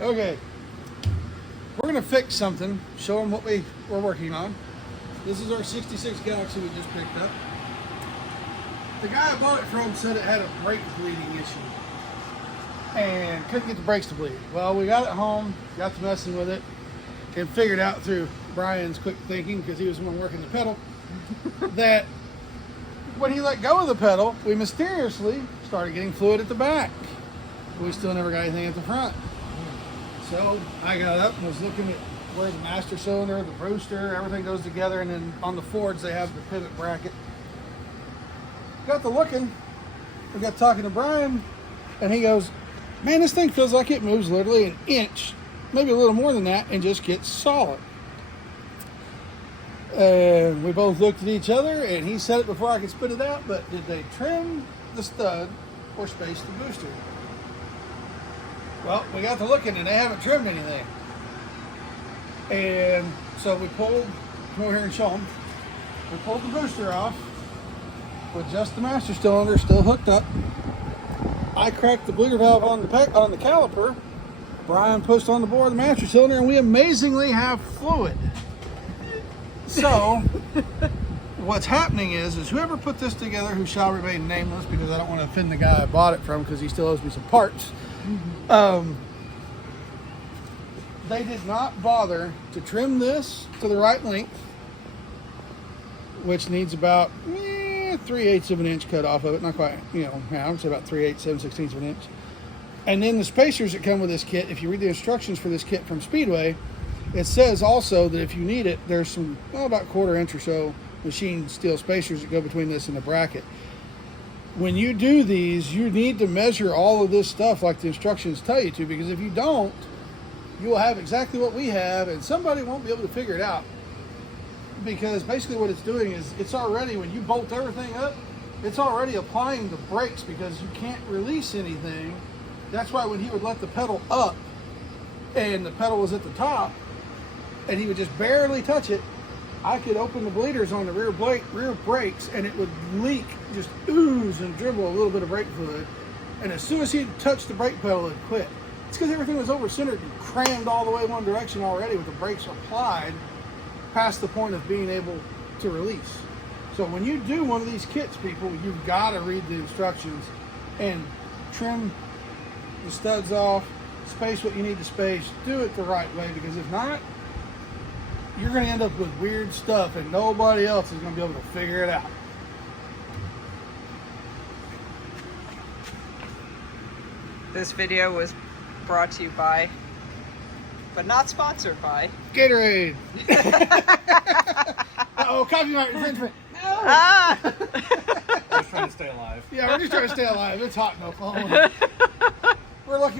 Okay. We're going to fix something, show them what we're working on. This is our 66 Galaxie we just picked up. The guy I bought it from said it had a brake bleeding issue and couldn't get the brakes to bleed. Well, we got it home, got to messing with it, and figured out through Brian's quick thinking, because he was the one working the pedal, that when he let go of the pedal, we mysteriously started getting fluid at the back. We still never got anything at the front. So I got up and was looking at where the master cylinder, the booster, everything goes together, and then on the Fords they have the pivot bracket. Got to looking, we got talking to Brian, and he goes, man, this thing feels like it moves literally an inch, maybe a little more than that, and just gets solid. And we both looked at each other, and he said it before I could spit it out, but did they trim the stud or space the booster? Well, we got to looking, and they haven't trimmed anything. And so we pulled, come over here and show them, we pulled the booster off with just the master cylinder still hooked up. I cracked the bleeder valve on the caliper. Brian pushed on the board the master cylinder, and we amazingly have fluid. So what's happening is whoever put this together, who shall remain nameless because I don't want to offend the guy I bought it from because he still owes me some parts, they did not bother to trim this to the right length, which needs about 3/8 of an inch cut off of it. Not quite, I would say about 3/8, 7/16 of an inch. And then the spacers that come with this kit, if you read the instructions for this kit from Speedway, it says also that if you need it, there's some, about 1/4 inch or so machine steel spacers that go between this and the bracket. When you do these, you need to measure all of this stuff like the instructions tell you to, because if you don't, you will have exactly what we have, and somebody won't be able to figure it out. Because basically what it's doing is it's already, when you bolt everything up, it's already applying the brakes because you can't release anything. That's why when he would let the pedal up and the pedal was at the top and he would just barely touch it, I could open the bleeders on the rear brakes and it would leak, just ooze and dribble a little bit of brake fluid. And as soon as he touched the brake pedal, it quit. It's because everything was over-centered and crammed all the way one direction already with the brakes applied past the point of being able to release. So when you do one of these kits, people, you've got to read the instructions and trim the studs off, space what you need to space, do it the right way, because if not, you're going to end up with weird stuff and nobody else is going to be able to figure it out. This video was brought to you by, but not sponsored by, Gatorade. Uh-oh, copyright infringement. No. Ah! We're just trying to stay alive. Yeah, we're just trying to stay alive. It's hot in Oklahoma. We're lucky.